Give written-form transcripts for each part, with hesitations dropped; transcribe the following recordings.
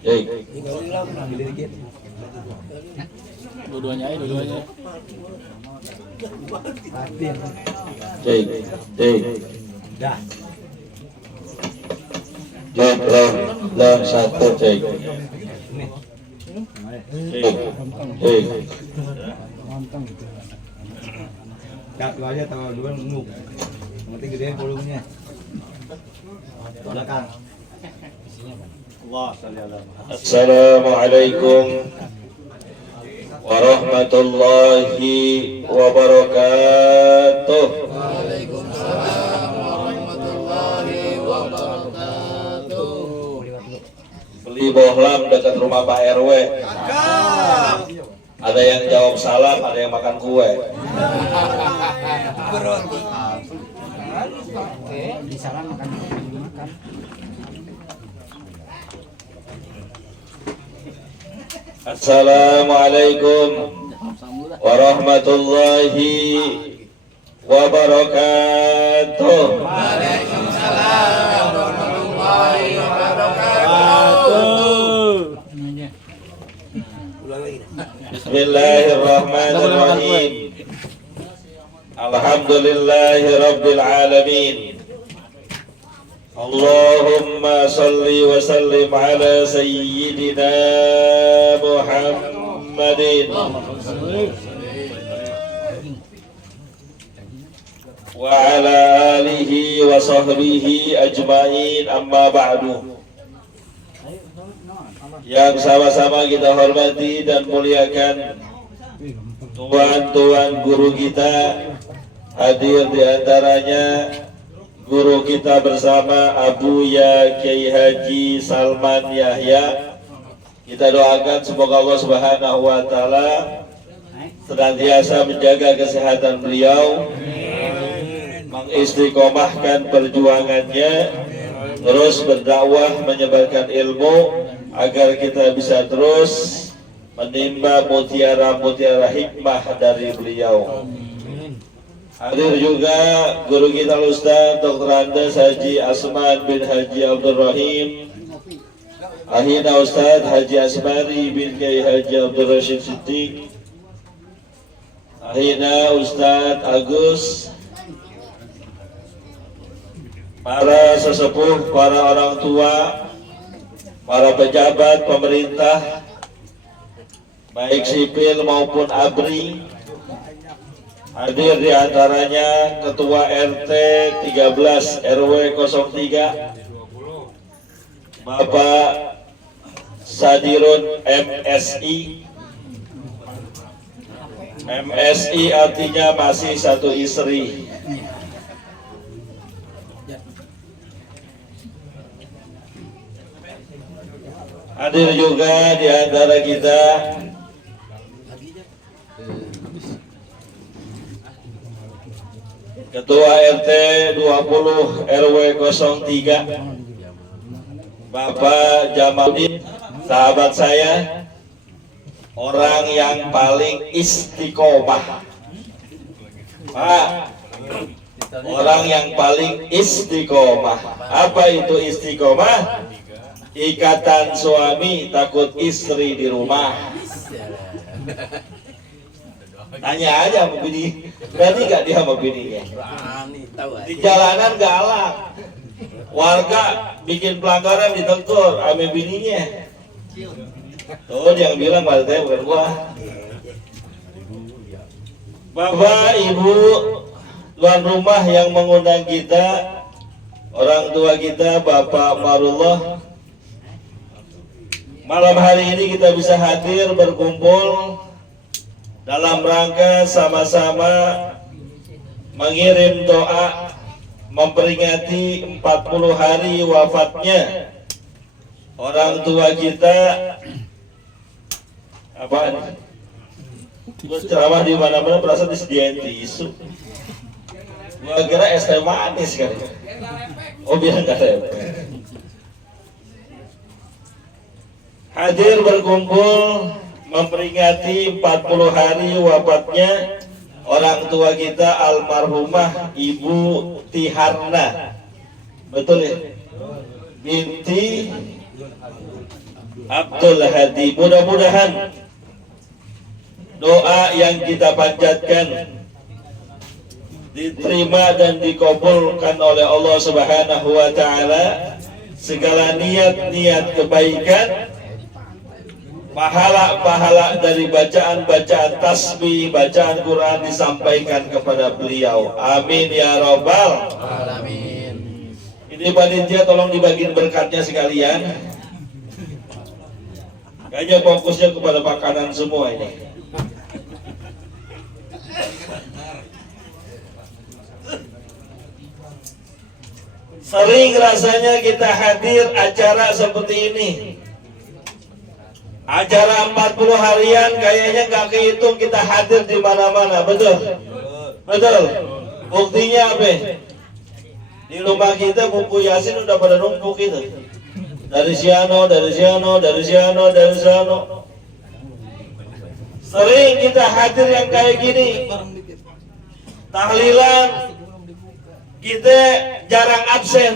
Cek. Dua-duanya aja, dua-duanya. Cek. Cek. Dah. Cek. Lem satu cek. Cek. Cek. Satu aja tahu dua nunggu. Yang penting gedein volumenya. Belakang. Assalamualaikum warahmatullahi wabarakatuh. Waalaikumsalam warahmatullahi wabarakatuh. Beli bohlam dekat rumah Pak RW. Ada yang jawab salam, ada yang makan kue. Di sana makan. Assalamualaikum warahmatullahi wabarakatuh. Waalaikumsalam warahmatullahi wabarakatuh. Bismillahirrahmanirrahim. Alhamdulillahi rabbil alamin. Allahumma salli wa sallim ala sayyidina Muhammadin wa ala alihi wa sahbihi ajmain, amma ba'du. Yang sama-sama kita hormati dan muliakan tuan-tuan guru kita, hadir di antaranya guru kita bersama Abu Ya Kiai Haji Salman Yahya. Kita doakan semoga Allah Subhanahu wa taala senantiasa menjaga kesehatan beliau, mengistiqomahkan perjuangannya, terus berdakwah menyebarkan ilmu agar kita bisa terus menimba mutiara-mutiara hikmah dari beliau. Hadir juga guru kita Ustaz Dr. Andes Haji Asman bin Haji Abdul Rahim, Ahina Ustaz Haji Asmari bin Kiai Haji Abdul Rashid Siddiq, Ahina Ustaz Agus, para sesepuh, para orang tua, para pejabat pemerintah, baik sipil maupun ABRI. Hadir di antaranya Ketua RT 13 RW 03 Bapak Sadirun MSI. MSI artinya masih satu istri. Hadir juga di antara kita Ketua RT 20 RW 03 Bapak Jamaluddin, sahabat saya, orang yang paling istiqomah. Pak, orang yang paling istiqomah. Apa itu istiqomah? Ikatan suami takut istri di rumah. Tanya aja sama bini, berani gak dia sama bininya? Di jalanan galak, warga bikin pelanggaran ditegur sama bininya. Tuh yang bilang pada saya bukan gua. Bapak, Ibu, tuan rumah yang mengundang kita, orang tua kita, Bapak Marullah, malam hari ini kita bisa hadir berkumpul dalam rangka sama-sama mengirim doa memperingati 40 hari wafatnya orang tua kita. Apaan? Gua ceramah di mana-mana berasa disediain tisu. Gua kira es teh manis kali. Oh, biar enggak repot. Hadir berkumpul memperingati 40 hari wafatnya orang tua kita almarhumah Ibu Tiharna, betul ya? Binti Abdul Hadi. Mudah-mudahan doa yang kita panjatkan diterima dan dikabulkan oleh Allah Subhanahu wa taala. Segala niat-niat kebaikan, pahala-pahala dari bacaan-bacaan tasbih, bacaan Quran disampaikan kepada beliau. Amin ya rabbal Alamin. Ini panitia tolong dibagiin berkatnya sekalian. Kayaknya fokusnya kepada makanan semua ini. Sering rasanya kita hadir acara seperti ini. Acara 40 harian kayaknya nggak kehitung kita hadir di mana-mana, betul? Betul. Buktinya apa? Di rumah kita buku Yasin udah pada numpuk itu. Dari Siano, dari Siano, dari Siano, dari Siano. Sering kita hadir yang kayak gini. Tahlilan kita jarang absen.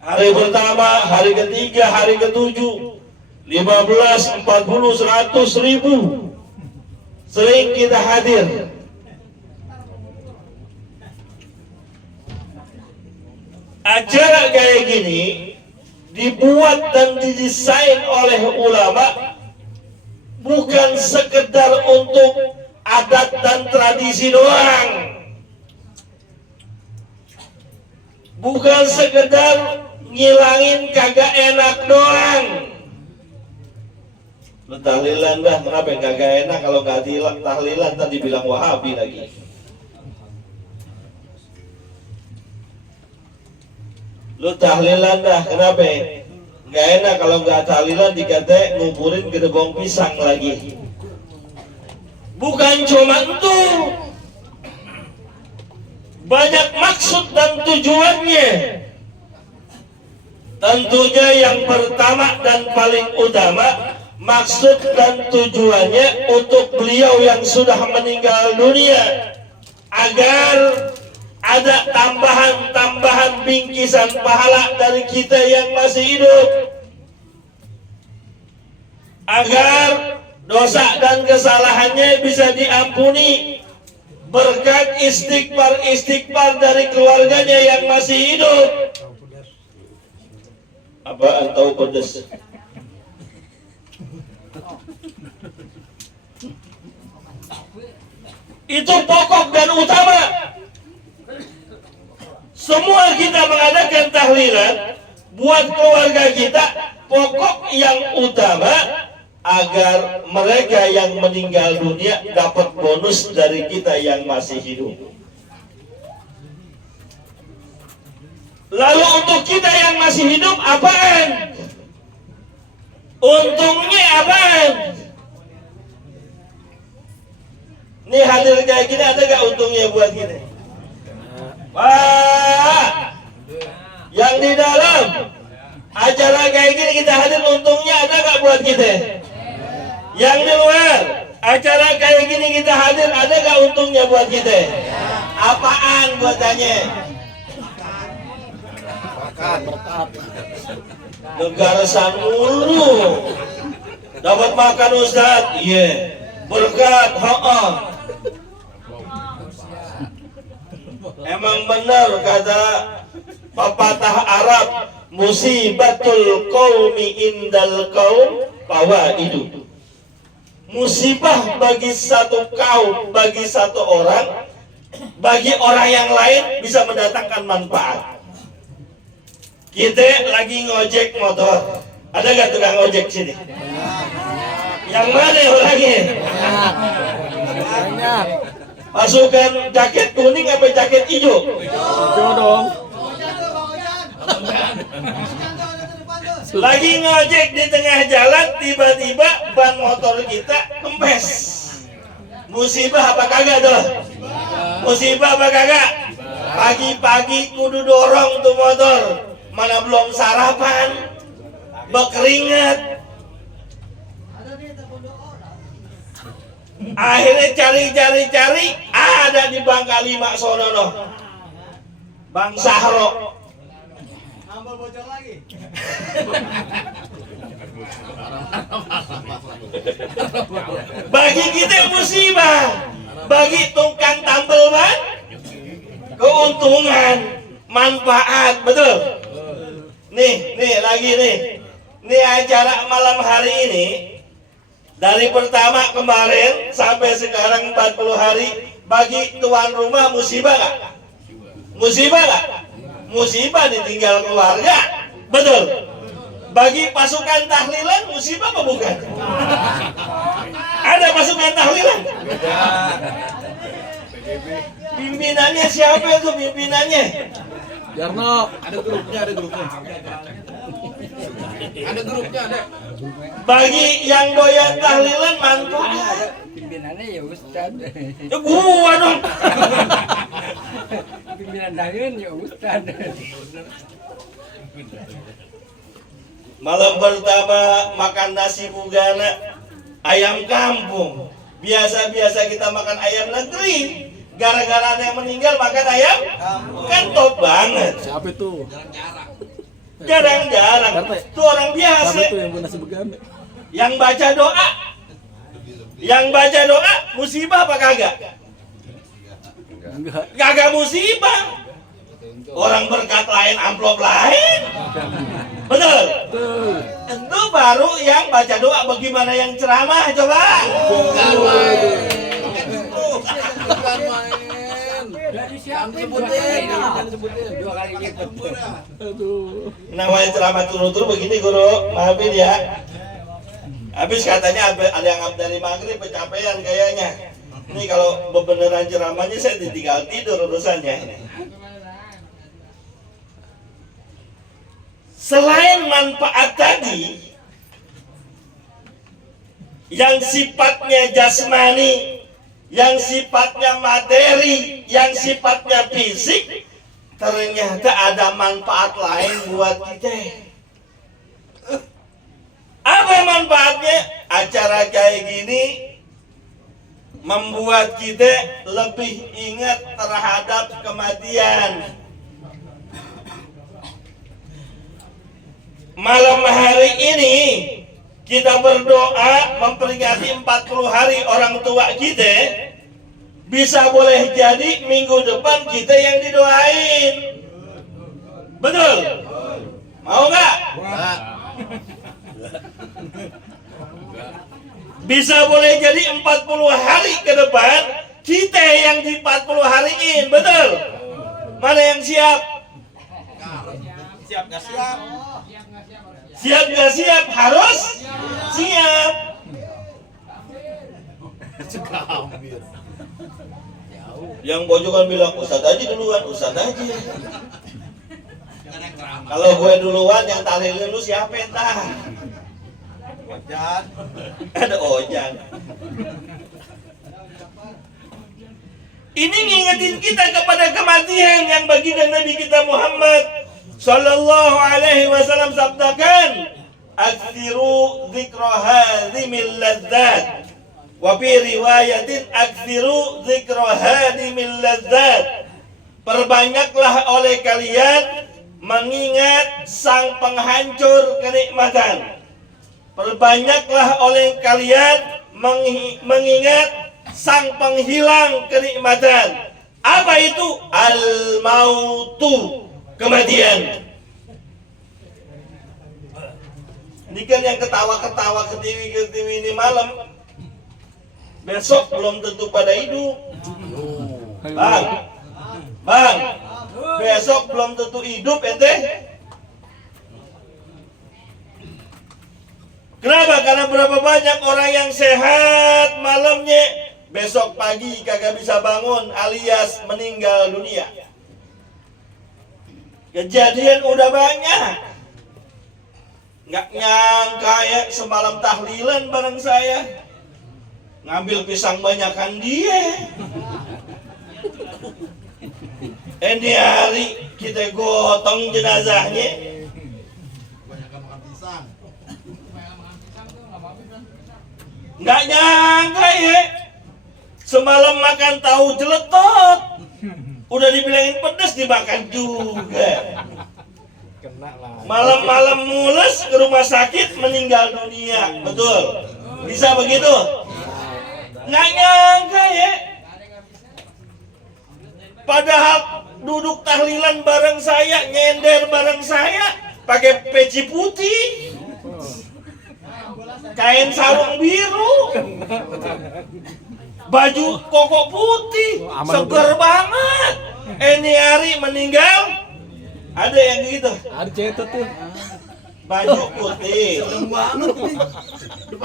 Hari pertama, hari ketiga, hari ketujuh, 15, 40, 100, 1000 sering kita hadir. Acara kayak gini dibuat dan didesain oleh ulama bukan sekedar untuk adat dan tradisi doang. Bukan sekedar ngilangin kagak enak doang. Lu tahlilan dah, kenapa kagak enak kalau nggak tahlilan tadi bilang Wahabi lagi. Lu tahlilan dah, kenapa nggak enak kalau nggak tahlilan dikata nguburin gedebong pisang lagi. Bukan cuma itu, banyak maksud dan tujuannya. Tentunya yang pertama dan paling utama, maksud dan tujuannya untuk beliau yang sudah meninggal dunia, agar ada tambahan-tambahan bingkisan pahala dari kita yang masih hidup, agar dosa dan kesalahannya bisa diampuni berkat istighfar dari keluarganya yang masih hidup. Apaan tahu pedes? Itu pokok dan utama. Semua kita mengadakan tahlilan buat keluarga kita, pokok yang utama agar mereka yang meninggal dunia dapat bonus dari kita yang masih hidup. Lalu untuk kita yang masih hidup apaan? Untungnya apaan? Nih hadir kayak gini ada gak untungnya buat kita? Wah, yang di dalam acara kayak gini kita hadir, untungnya ada gak buat kita? Yang di luar acara kayak gini kita hadir, ada gak untungnya buat kita? Apaan gua tanya? Negarasan mulu. Dapat makan Ustaz? Iya. Berkat, Emang benar kata pepatah Arab, musibatul qaumi indal qaum fawaidu. Musibah bagi satu kaum, bagi satu orang, bagi orang yang lain bisa mendatangkan manfaat. Kita lagi ngojek motor, ada gak tukang ojek sini? Yang mana orangnya? Banyak. Masukkan jaket kuning apa jaket hijau? Hijau dong. Lagi ngojek di tengah jalan, tiba-tiba ban motor kita kempes. Musibah apa kagak tuh? Musibah apa kagak? Pagi-pagi kudu dorong tuh motor, mana belum sarapan, berkeringat. Akhirnya cari, ada di Bangka 5 sono no, Bang Sahro. Nambah bocor lagi. Bagi kita musibah, bagi tukang tambel ban keuntungan, manfaat, betul. Nih lagi nih. Nih acara malam hari ini dari pertama kemarin sampai sekarang 40 hari, bagi tuan rumah musibah gak? Musibah gak? Musibah ditinggal keluarga, betul. Bagi pasukan tahlilan musibah apa bukan? Ada pasukan tahlilan? Pimpinannya siapa itu pimpinannya? Jarno, ada grupnya. Ada grupnya, ada. Bagi yang doyan tahlilan manfaat. Pimpinannya ya Ustad. Ya gua dong. Pimpinan tahlilan ya Ustad. Malam pertama makan nasi bugana, ayam kampung. Biasa-biasa kita makan ayam negeri. Gara-gara ada yang meninggal makan ayam, kan top banget. Siapa itu? Jarang-jarang. Itu orang biasa. Siapa itu yang punya nasi begana? Yang baca doa, musibah apa kagak? Enggak. Kagak musibah. Orang berkat lain, amplop lain. Betul? Tuh. Itu baru yang baca doa. Bagaimana yang ceramah coba? Bukan main. Dua kali lipat. Aduh. Namanya ceramah turun-turun begini guru, maafin ya. Habis katanya ada yang dari maghrib kecapean kayaknya. Ini kalau beneran ceramahnya saya ditinggal tidur urusannya ini. Selain manfaat tadi yang sifatnya jasmani, yang sifatnya materi, yang sifatnya fisik, ternyata ada manfaat lain buat kita. Apa manfaatnya? Acara kayak gini membuat kita lebih ingat terhadap kematian. Malam hari ini kita berdoa memperingati 40 hari orang tua kita. Bisa boleh jadi minggu depan kita yang didoain. Betul? Mau nggak? Bisa boleh jadi 40 hari ke depan kita yang di 40 hariin. Betul? Mana yang siap? Siap gak siap? Siap gak siap? Harus siap. Yang pojokan bilang, Ustadz aja duluan, Ustadz aja. Kalau gue duluan, yang tahlilin lu siapa entah? Ojan. Ada Ojan. Ini ngingetin kita kepada kematian yang baginda Nabi kita Muhammad Sallallahu Alaihi Wasallam sabdakan, "Aktsiru dzikra hadhimil ladzat." Wa fi riwayatin aktsiru dzikra hadhimil ladzat. Perbanyaklah oleh kalian mengingat sang penghancur kenikmatan. Perbanyaklah oleh kalian mengingat sang penghilang kenikmatan. Apa itu? Al-mautu, kematian. Ini kan yang ketawa-ketawa ke TV ini malam, besok belum tentu pada hidup. Bang, besok belum tentu hidup ente. Kenapa? Karena berapa banyak orang yang sehat malamnya, besok pagi kagak bisa bangun alias meninggal dunia. Kejadian udah banyak. Nggak nyangka ya, semalam tahlilan bareng saya, ngambil pisang banyakan dia. Ini hari kita gotong jenazahnya. Nggak nyangka ya, semalam makan tahu jeletot, udah dibilangin pedes dimakan juga. Malam-malam mules ke rumah sakit meninggal dunia. Betul? Bisa begitu? Nggak nyangka ya. Padahal duduk tahlilan bareng saya, nyender bareng saya, pakai peci putih, kain sarung biru, baju koko putih, seger banget. Ini hari meninggal, ada yang gitu. Ada cetot tuh. Baju putih,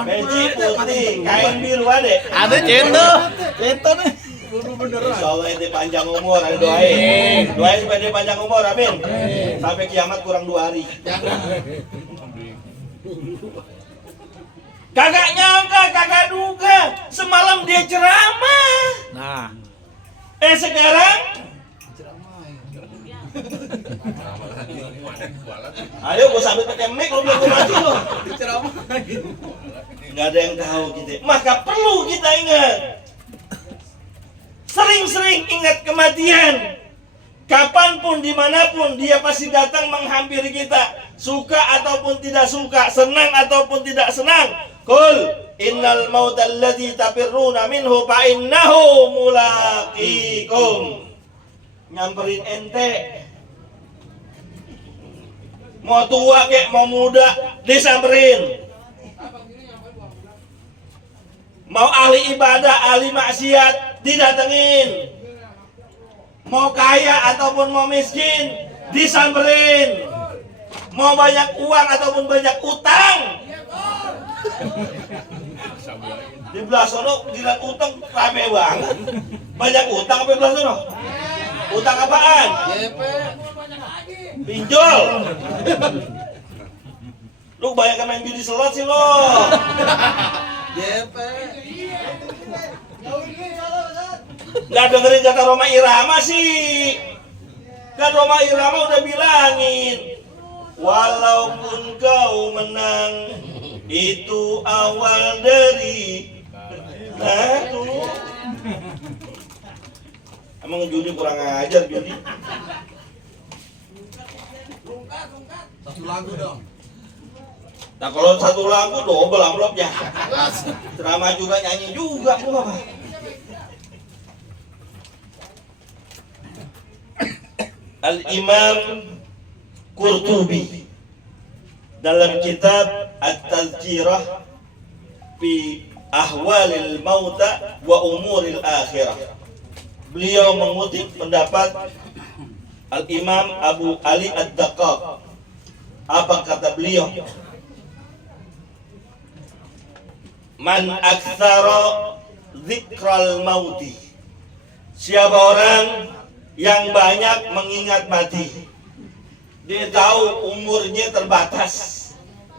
peci putih, kain biru ada. Ada cetot. Cetot nih. Insya Allah ini panjang umur, ada doain. Doain supaya dia panjang umur, amin. Sampai kiamat kurang 2 hari. Kagak nyangka, kagak duga. Semalam dia ceramah. Nah. Sekarang ayo gue sambil pakai mic, lu belum mati lo. Nggak ada yang tahu gitu. Maka perlu kita ingat. Sering-sering ingat kematian. Kapanpun, dimanapun, dia pasti datang menghampiri kita. Suka ataupun tidak suka, senang ataupun tidak senang. Qul innal mauta alladzi tafirruna minhu fa innahu mulaqikum. Nyamperin ente. Mau tua kek, mau muda, disamperin. Mau ahli ibadah, ahli maksiat, didatengin. Mau kaya ataupun mau miskin, disamperin. Mau banyak uang ataupun banyak utang, di belah sono gila utang rame banget. Banyak utang apa belah sono? Utang apaan? Pinjol. Lu kebanyakan main judi slot sih lo. Nggak dengerin kata Roma Irama sih. Kan Roma Irama udah bilangin, walaupun kau menang itu awal dari lalu. Emang judi kurang ajar judi. Satu lagu dong. Nah kalau satu lagu double amplopnya. Ceramah juga, nyanyi juga, gua apa? Al-Imam Qurtubi dalam kitab At-Tazkirah fi Ahwalil Mauta wa Umuril Akhirah, beliau mengutip pendapat Al-Imam Abu Ali Ad-Daqqaq. Apa kata beliau? Man aktsara dzikral mauti, siapa orang yang banyak mengingat mati. Dia tahu umurnya terbatas.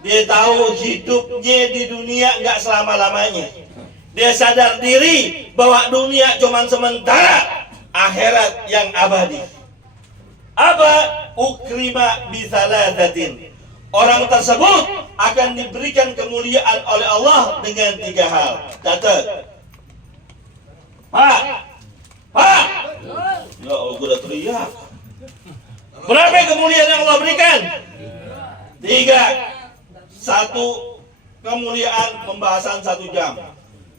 Dia tahu hidupnya di dunia nggak selama-lamanya. Dia sadar diri bahwa dunia cuma sementara, akhirat yang abadi. Apa? Ukrima bisalatatin. Orang tersebut akan diberikan kemuliaan oleh Allah dengan 3 hal. Catat. Pak. Ya Allah, gue udah teriak. Berapa kemuliaan yang Allah berikan? 3. 1 kemuliaan pembahasan 1 jam.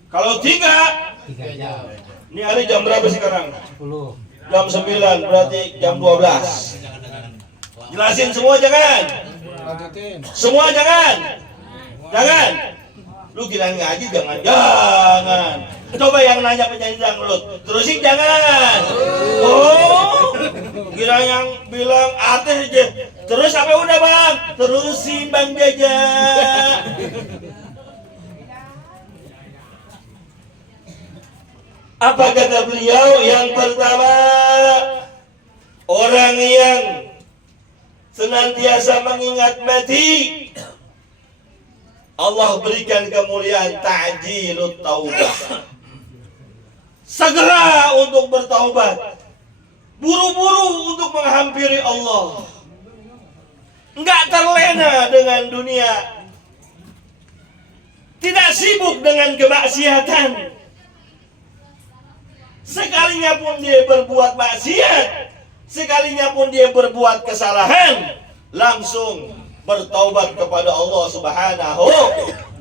Kalau 3 jam. Ini hari jam berapa sekarang? 10. Jam 9, berarti jam 12. Jelasin semua jangan. Semua jangan. Jangan. Lu kira ngaji jangan. Coba yang nanya penyanyi dangdut, terusin jangan. Oh, kira yang bilang artis aja. Terus sampai udah bang, terusin bang Jaja. Apa kata beliau? Yang pertama, orang yang senantiasa mengingat mati, Allah berikan kemuliaan ta'jilut taubah. Segera untuk bertaubat, buru-buru untuk menghampiri Allah, enggak terlena dengan dunia, tidak sibuk dengan kemaksiatan. Sekalinya pun dia berbuat maksiat, sekalinya pun dia berbuat kesalahan, langsung bertaubat kepada Allah Subhanahu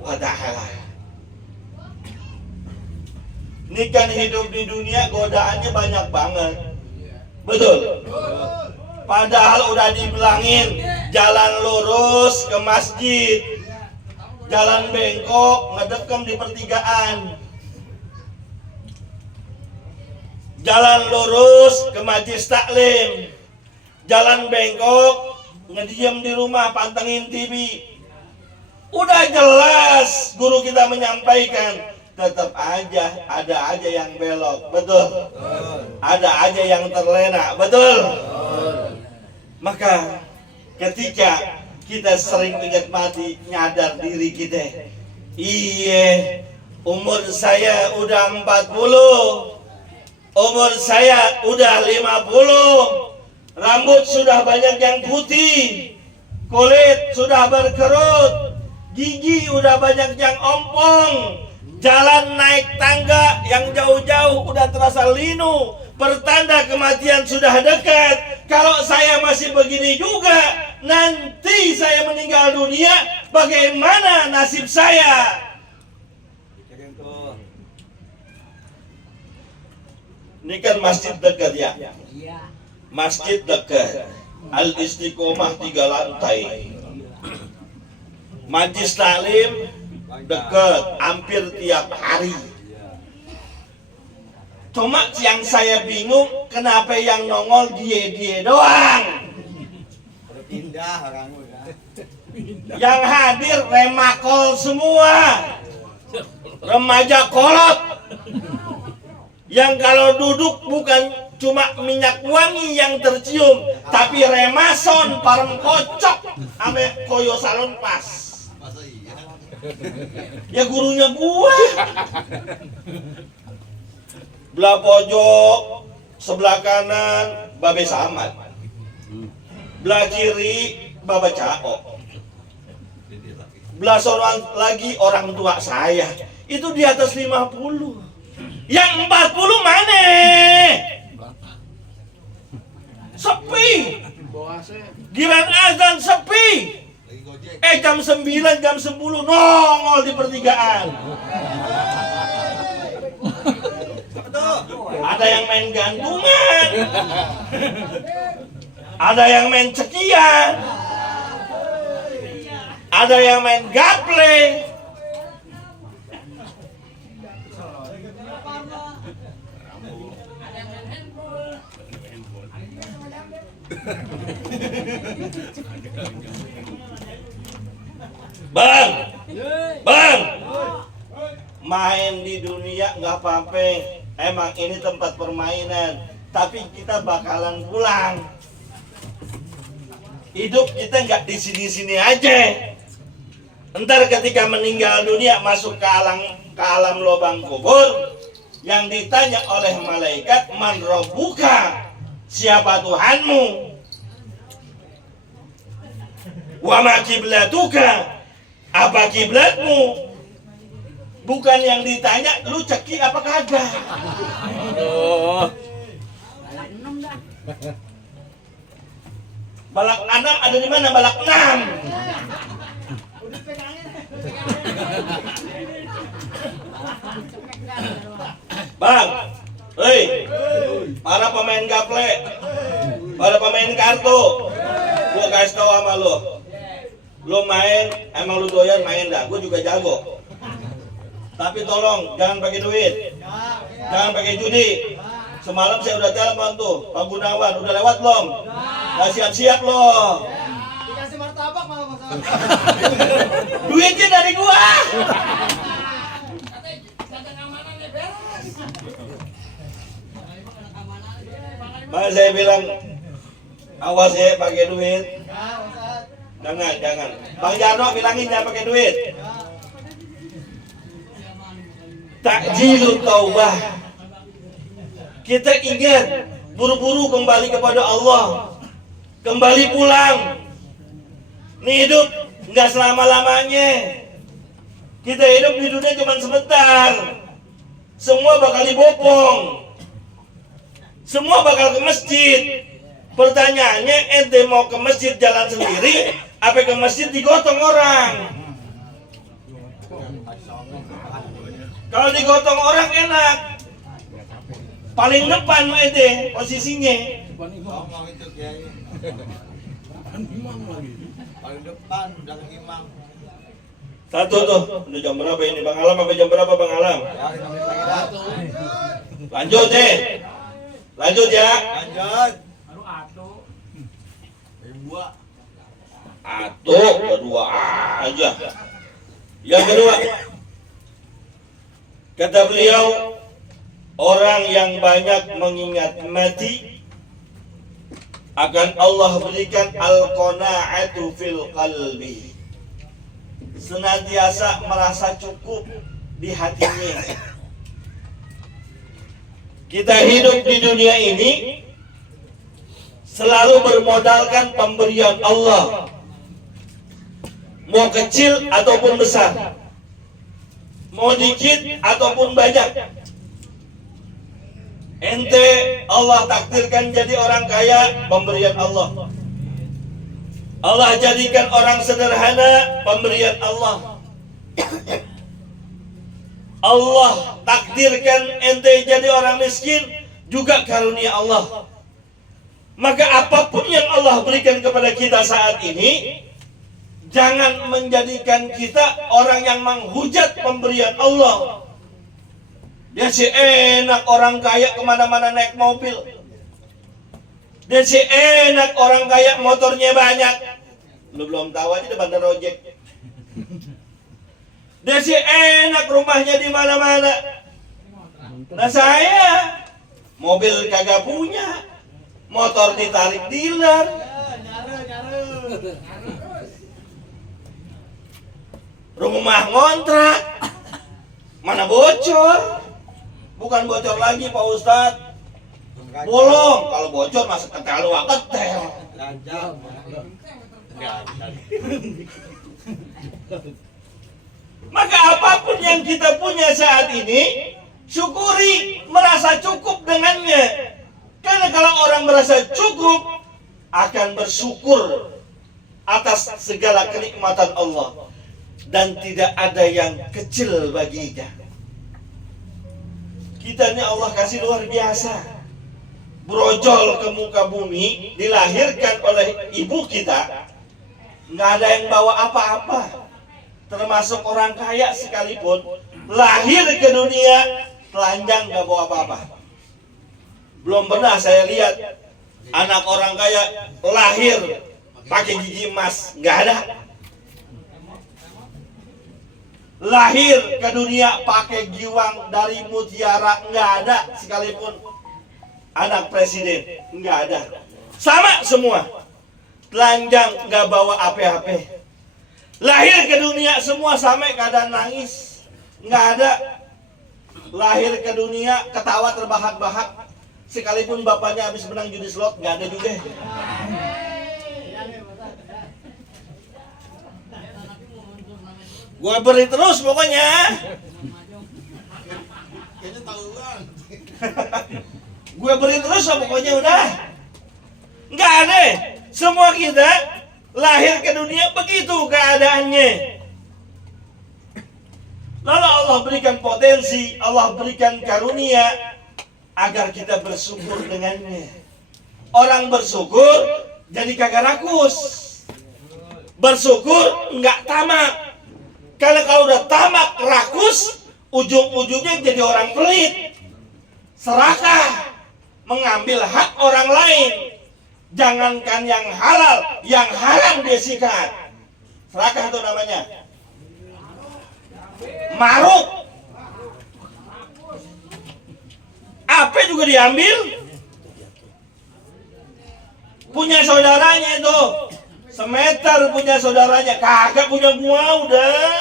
wa Ta'ala. Ini kan hidup di dunia godaannya banyak banget. Betul? Padahal udah dibilangin jalan lurus ke masjid, jalan bengkok ngedekam di pertigaan, jalan lurus ke majlis taklim, jalan bengkok ngediem di rumah pantengin TV. Udah jelas guru kita menyampaikan, tetap aja ada aja yang belok, betul? Ada aja yang terlena, betul? Maka ketika kita sering ingat mati, nyadar diri kita, iya, umur saya udah 40, umur saya udah 50, rambut sudah banyak yang putih, kulit sudah berkerut, gigi udah banyak yang ompong, jalan naik tangga yang jauh-jauh udah terasa linu, pertanda kematian sudah dekat. Kalau saya masih begini juga, nanti saya meninggal dunia, bagaimana nasib saya? Ini kan masjid dekat ya? Masjid dekat. Al-Istiqomah 3 lantai. Majlis taklim dekat, hampir tiap hari. Cuma yang saya bingung, kenapa yang nongol dia doang? Pindah orang. Yang hadir remakol semua, remaja kolot. Yang kalau duduk bukan cuma minyak wangi yang tercium, tapi remason, parem kocok, ame koyo salon pas. Ya gurunya gua. Belah pojok, sebelah kanan, Babe Samad. Belah kiri, Baba Cao. Belah sono lagi orang tua saya. Itu di atas 50. Yang 40 mana? Sepi. Giran azan sepi. Jam 9, jam 10 nongol di pertigaan. Ada yang main gantungan, ada yang main cekian, ada yang main gaple. Bang, main di dunia nggak apa-apa. Emang ini tempat permainan, tapi kita bakalan pulang. Hidup kita nggak di sini-sini aja. Entar ketika meninggal dunia masuk ke alam lubang kubur, yang ditanya oleh malaikat, man rabbuka, siapa Tuhanmu? Wa ma kiblatuka, apa kiblatmu? Bukan yang ditanya, lu ceki apa kagak? Balak 6 ada di mana? Balak 6. Bang, hei, para pemain gaple, para pemain kartu, gua kasih tau sama lu main, emang lu doyan main dah, gua juga jago. Tapi tolong jangan pakai duit, jangan pakai judi. Semalam saya udah telepon tuh Pak Gunawan, udah lewat belum? Nah, siap-siap loh. Dikasih martabak malah masalah. Duitnya dari gua. Mas saya bilang awas ya pakai duit. Jangan. Bang Jarno bilangin jangan pakai duit. Takjilu taubah. Kita ingat buru-buru kembali kepada Allah, kembali pulang. Ini hidup nggak selama-lamanya. Kita hidup di dunia cuma sebentar. Semua bakal dibopong, semua bakal ke masjid. Pertanyaannya, ente mau ke masjid jalan sendiri, apa ke masjid digotong orang? Kalau digotong orang enak, paling depan ente posisinya. Paling depan, belakang imam. Satu tuh, udah jam berapa ini Bang Alam? Sampai jam berapa Bang Alam? Ya, 5 menit lagi dah. Lanjut deh. Lanjut ya. Lanjut. Atau kedua aja. Yang kedua, kata beliau, orang yang banyak mengingat mati akan Allah berikan al-qanaatu fil qalbi. Senantiasa merasa cukup di hatinya. Kita hidup di dunia ini selalu bermodalkan pemberian Allah, mau kecil ataupun besar, mau dikit ataupun banyak. Ente Allah takdirkan jadi orang kaya, pemberian Allah. Allah jadikan orang sederhana, pemberian Allah. Allah takdirkan ente jadi orang miskin, juga karunia Allah. Maka apapun yang Allah berikan kepada kita saat ini, jangan menjadikan kita orang yang menghujat pemberian Allah. Dia si enak orang kaya kemana-mana naik mobil. Dia si enak orang kaya motornya banyak. Lu belum tahu aja di bandar ojek. Dia si enak rumahnya di mana-mana. Nah saya mobil kagak punya, motor ditarik dealer. Rumah ngontrak, mana bocor? Bukan bocor lagi Pak Ustadz, bolong. Kalau bocor masuk ketel lu ketel. Maka apapun yang kita punya saat ini, syukuri, merasa cukup dengannya. Karena kalau orang merasa cukup, akan bersyukur atas segala kenikmatan Allah. Dan tidak ada yang kecil baginya. Kita ini Allah kasih luar biasa. Brojol ke muka bumi, dilahirkan oleh ibu kita, nggak ada yang bawa apa-apa. Termasuk orang kaya sekalipun, lahir ke dunia, telanjang nggak bawa apa-apa. Belum pernah saya lihat anak orang kaya lahir pakai gigi emas, nggak ada. Lahir ke dunia pakai giwang dari mutiara, nggak ada sekalipun. Anak presiden, nggak ada. Sama semua. Telanjang, nggak bawa apa-apa. Lahir ke dunia semua sampai keadaan nangis, nggak ada. Lahir ke dunia ketawa terbahak-bahak, sekalipun bapaknya habis menang judi slot, nggak ada juga. Gue beri terus pokoknya. Gue beri terus pokoknya udah. Nggak ada. Semua kita lahir ke dunia begitu keadaannya. Lalu Allah berikan potensi, Allah berikan karunia agar kita bersyukur dengannya. Orang bersyukur jadi kagak rakus. Bersyukur nggak tamak. Karena kalau udah tamak, rakus, ujung-ujungnya jadi orang pelit, serakah, mengambil hak orang lain. Jangankan yang halal, yang haram dia sikat. Serakah itu namanya. Maruk. Apa juga diambil. Punya saudaranya itu. Semeter punya saudaranya, kagak punya gua udah.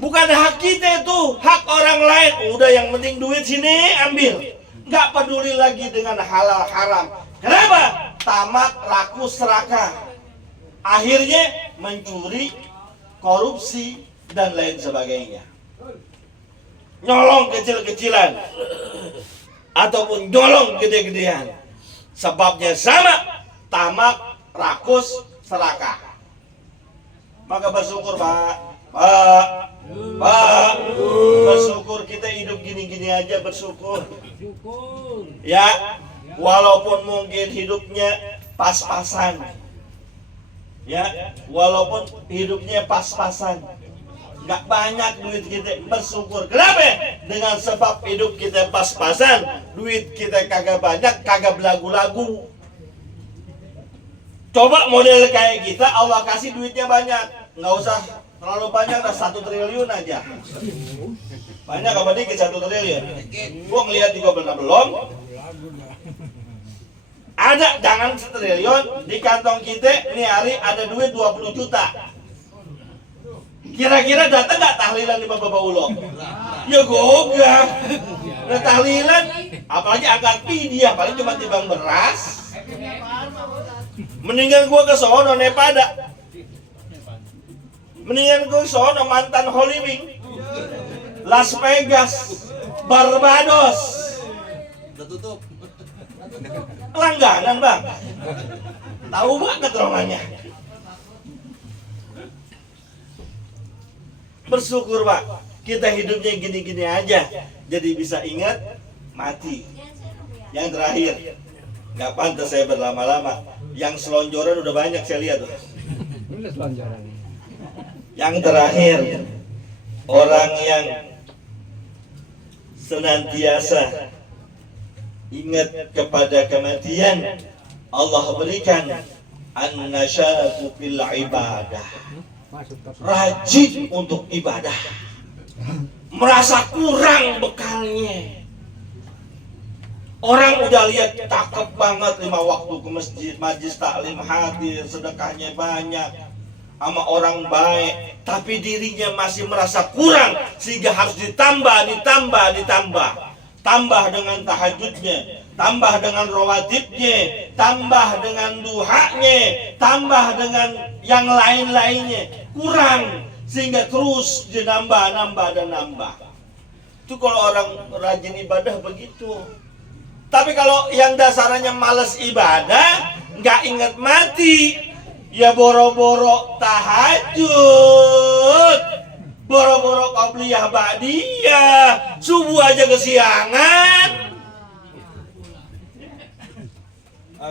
Bukan hak kita itu, hak orang lain. Udah yang penting duit sini ambil. Nggak peduli lagi dengan halal haram. Kenapa? Tamak, rakus, serakah. Akhirnya mencuri, korupsi, dan lain sebagainya. Nyolong kecil-kecilan. ataupun nyolong gede-gedean. Sebabnya sama, tamak, rakus, serakah. Maka bersyukur Pak, bersyukur kita hidup gini-gini aja bersyukur. Ya, walaupun mungkin hidupnya pas-pasan. Ya, walaupun hidupnya pas-pasan. Gak banyak duit kita, bersyukur. Kenapa? Dengan sebab hidup kita pas-pasan, duit kita kagak banyak, kagak belagu-lagu. Coba model kayak kita, Allah kasih duitnya banyak. Nggak usah terlalu banyak, dah 1 triliun aja. Banyak apa dikit 1 triliun? Gua ngeliat juga belum. Ada, jangan 1 triliun, di kantong kita, ini hari ada duit 20 juta. Kira-kira datang gak tahlilan di Bapak Ulo? Ya gogah. Nah tahlilan, apalagi angkat pidia, paling cuma timbang beras. Mendingan gua ke sono Nevada. Mendingan gua ke sono mantan Hollywood, Las Vegas, Barbados. Udah tutup. Langganan bang. Tahu banget romannya. Bersyukur Pak, kita hidupnya gini-gini aja, jadi bisa ingat mati. Yang terakhir, nggak pantas saya berlama-lama. Yang selonjoran udah banyak saya lihat tuh. Yang terakhir, orang yang senantiasa ingat kepada kematian, Allah berikan an-nasyatu fil ibadah. Rajin untuk ibadah, merasa kurang bekalnya. Orang udah lihat cakep banget 5 waktu ke masjid, majlis taklim hadir, sedekahnya banyak, sama orang baik, tapi dirinya masih merasa kurang sehingga harus ditambah. Tambah dengan tahajudnya, tambah dengan rawatibnya, tambah dengan duhanya, tambah dengan yang lain-lainnya. Kurang sehingga terus nambah. Itu kalau orang rajin ibadah begitu. Tapi kalau yang dasarnya malas ibadah, nggak ingat mati, ya boro-boro tahajud, boro-boro qabliyah ba'diyah, subuh aja kesiangan.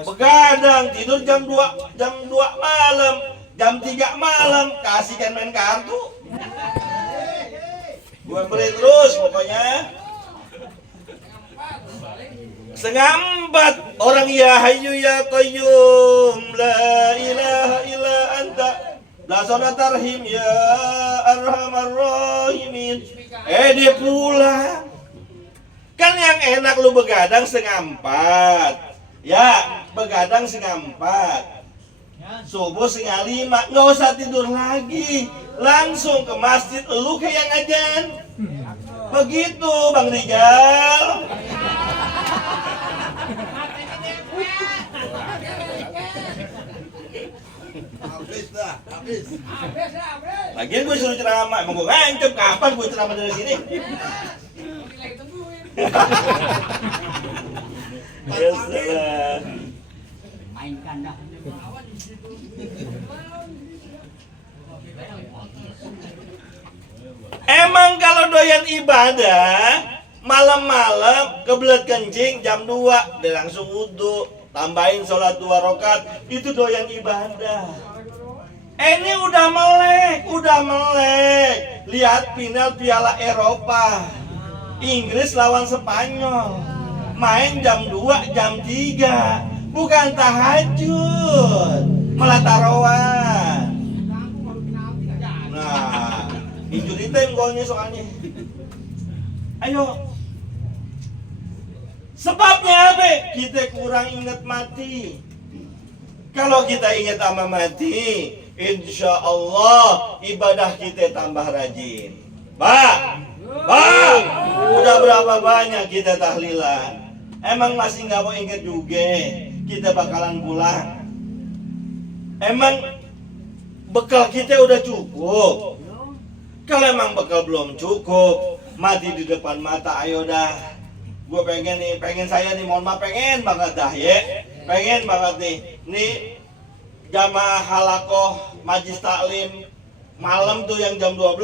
Begadang, tidur jam 2 malam, jam 3 malam, kasihkan main kartu. Gue beri terus pokoknya. 3:30 orang ya hayyu ya qayyum la ilaha illa anta la sonatarhim ya arhamar rahimin. Dia pulang. Kan yang enak lu begadang 3:30. Ya, begadang 3:30. Subuh 4:30, nggak usah tidur lagi, langsung ke masjid, lu kayak yang ajan. Begitu Bang Rijal. Habis. Lagian gue suruh ceramah, emang gue ngancem kapan gue ceramah dari sini? Ya salah. Main kandang. Emang kalau doyan ibadah, malam-malam kebelet kencing jam 2, dia langsung wudhu, tambahin sholat 2 rakaat, itu doyan ibadah. Ini udah melek. Lihat final Piala Eropa, Inggris lawan Spanyol, main jam 2, jam 3, bukan tahajud, malah taruhan. Nah, injury time golnya soalnya. Ayo. Sebabnya apa? Kita kurang ingat mati. Kalau kita ingat sama mati, insya Allah ibadah kita tambah rajin. Pak, udah berapa banyak kita tahlilan? Emang masih nggak mau ingat juga? Kita bakalan pulang. Emang bekal kita udah cukup? Kalau emang bekal belum cukup, mati di depan mata, ayo dah. Gue pengen saya nih, mohon maaf, pengen banget dah ya. Pengen banget nih jamaah halakoh majlis taklim malam tuh yang jam 12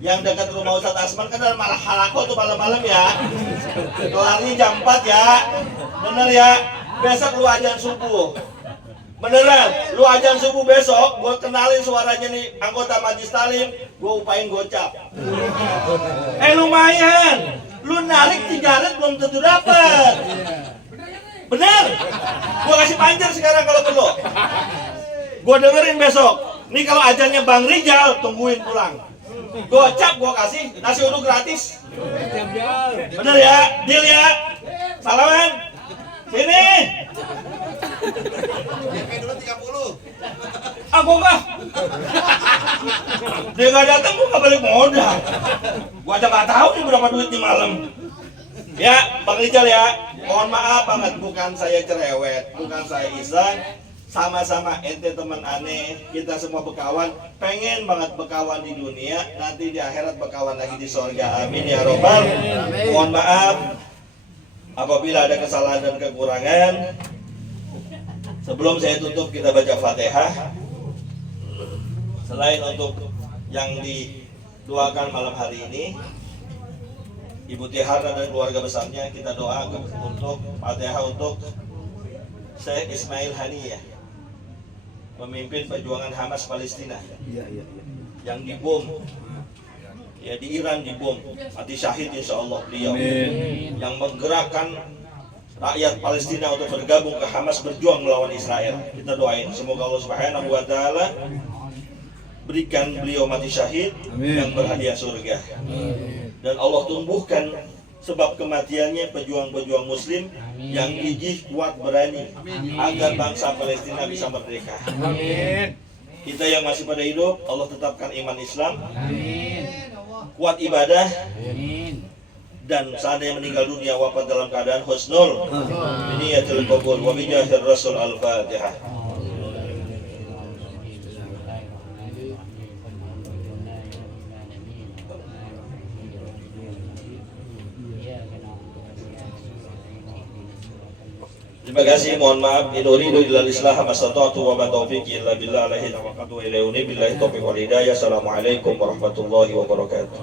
yang dekat rumah Ustadz Asman, kan ada malah halakoh tuh malam-malam ya. Kelarnya jam 4 ya. Bener ya. Besok lu azan subuh. Beneran, lu azan subuh besok, gue kenalin suaranya nih anggota majlis taklim, gue upain gocap. Lumayan, lu narik 300 belum tentu dapat. Bener, gue kasih panjer sekarang kalau perlu. Gue dengerin besok. Nih kalau azannya Bang Rijal, tungguin pulang. Gocap gue kasih, nasi uduk gratis. Bener ya, deal ya. Salaman, sini. Kayak dulu 30. Aku enggak. Dia nggak datang, gua nggak balik modal. Gua aja nggak tahu nih berapa duit di malam. Ya, Bang Rijal ya. Mohon maaf banget, bukan saya cerewet, bukan saya iseng. Sama-sama ente teman aneh, kita semua bekawan. Pengen banget bekawan di dunia, nanti di akhirat bekawan lagi di surga. Amin ya robbal. Mohon maaf apabila ada kesalahan dan kekurangan. Sebelum saya tutup, kita baca Fatihah. Selain untuk yang didoakan malam hari ini, Ibu Tiara dan keluarga besarnya, kita doa untuk Fatihah untuk Syekh Ismail Haniyah, pemimpin perjuangan Hamas Palestina, yang dibom, ya di Iran dibom, mati syahid insya Allah beliau, yang menggerakkan rakyat Palestina untuk bergabung ke Hamas, berjuang melawan Israel. Kita doain semoga Allah Subhanahu wa taala berikan beliau mati syahid yang berhadiah surga. Dan Allah tumbuhkan sebab kematiannya pejuang-pejuang muslim yang gigih, kuat, berani, agar bangsa Palestina bisa merdeka. Kita yang masih pada hidup, Allah tetapkan iman Islam, kuat ibadah, dan seandainya meninggal dunia wafat dalam keadaan husnul niyatul qabul wa bijahir rasul al-fatihah. Terima kasih, mohon maaf. In uridu illal islah mastata'tu wa ma taufiqi illa billah alaihi tawakkaltu wa ilaihi billahi taufiq wal hidayah. Assalamualaikum warahmatullahi wabarakatuh.